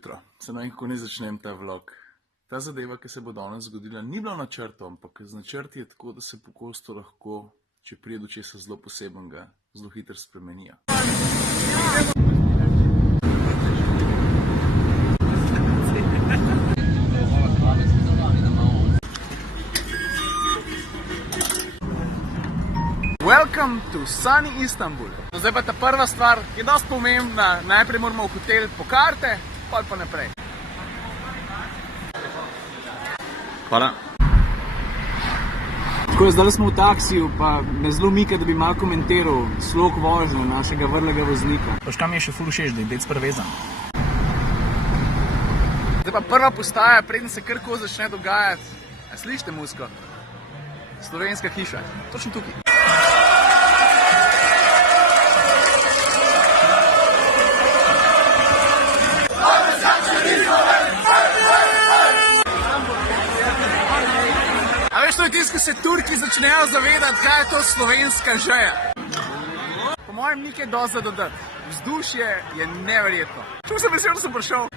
jutro. Se ne vem, kako ne začnem ta vlog. Ta zadeva, ki se bo danes zgodila, ni bila v načrtu, ampak z načrti je tako, da se pogosto lahko, če pride do česa zelo posebnega, zelo hitro spremenijo. Welcome to sunny Istanbul. Zdaj pa ta prva stvar, ki je dosti pomembna. Najprej moramo v hotel po karte, pol pa naprej. Hvala. Tako, zdaj smo v taksiju, pa me zelo mika, da bi malo komentiral slog vožnje našega vrlega voznika. Paš kam je še ful všeč, da je dec prevezan. Zdaj pa prva postaja, preden se karkoli začne dogajati. A slišite muziko? Slovenska hiša. Točno tukaj. A veš, to je tisto, ko se Turki začnejo zavedati, kaj je to slovenska žeja. Po mojem ni kaj dosti za dodati. Vzdušje je neverjetno. Čuv sem vesel, da sem prišel.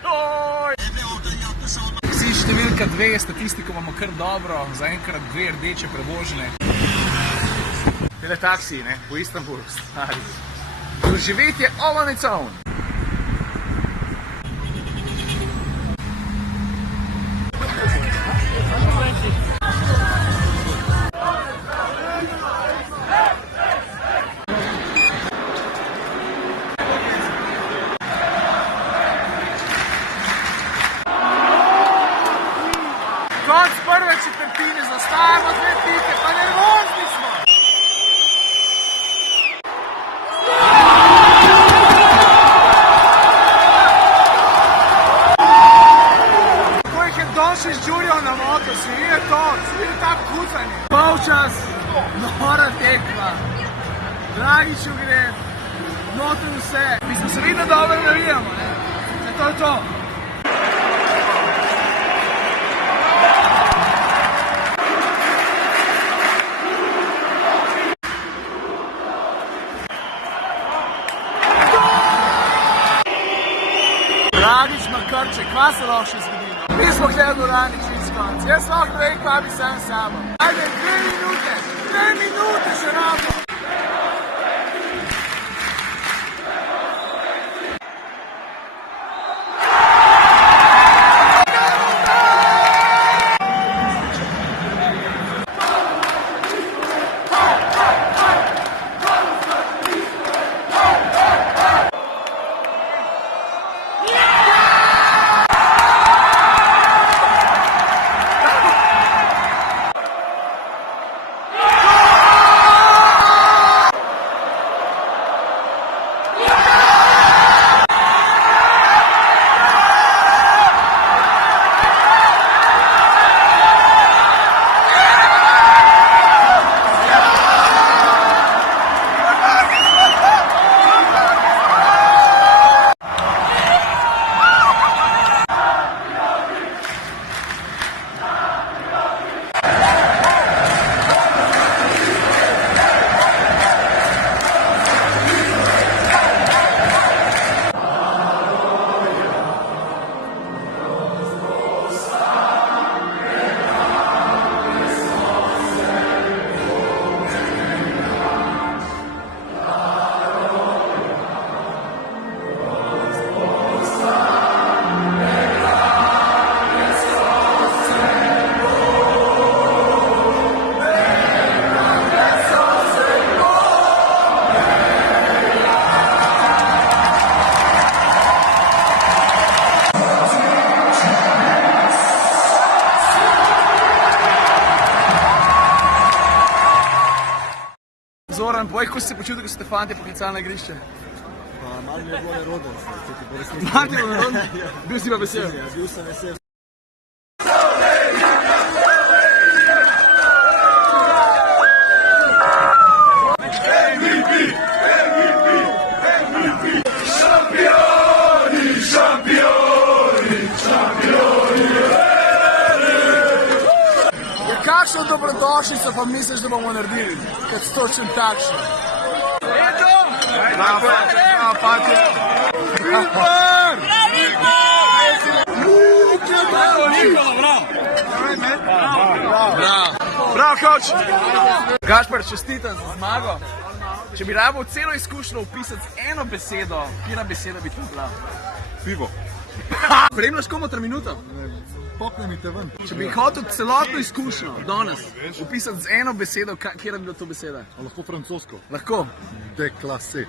Vsi številka 2, statistiko imamo kar dobro, zaenkrat 2 rdeče prevožene. Tele taksiji, ne, po Istanbulu, stari. Doživetje all on its own. Konc prve četrtine, zastajamo 2 pike, pa nervozni smo! Kako jih je došli z Đurjev na moto, si vidi to, si vidi ta kucanje. Polčas, nora tekma, Dragiću gre, noter vse. Mi smo se vidno dobro navijamo, ne? To je to. Radić Makrče, kva se lahko še zgodilo? Mi smo gledali Radić iz konca. Jaz lahko vem, kva bi sam sabo. Ajde, 2 minute še rabo. Zoran, povej, kako si se počutil, ko ste Fantje poklicali na igrišče? Malo mi je bilo nerodno, če ti bo resnično. Malo ti je bilo nerodno? Bil si pa vesel? Bil sem vesel. Kakšno dobrodošlico pa misliš, da bomo naredili, kad točen takšno? Bravo, Fantje! Super! Bravo, coach! Gašper, čestitam za zmago. Če bi rabil celo izkušnjo opisati z eno besedo, katera beseda bi to bila? Pivo. Prejemljaš komu 3 minuto? Popnite ven. Če bi hotel celotno izkušnjo danes opisati z eno besedo, katera bi bila to beseda? A lahko francosko? Lahko. Deklase.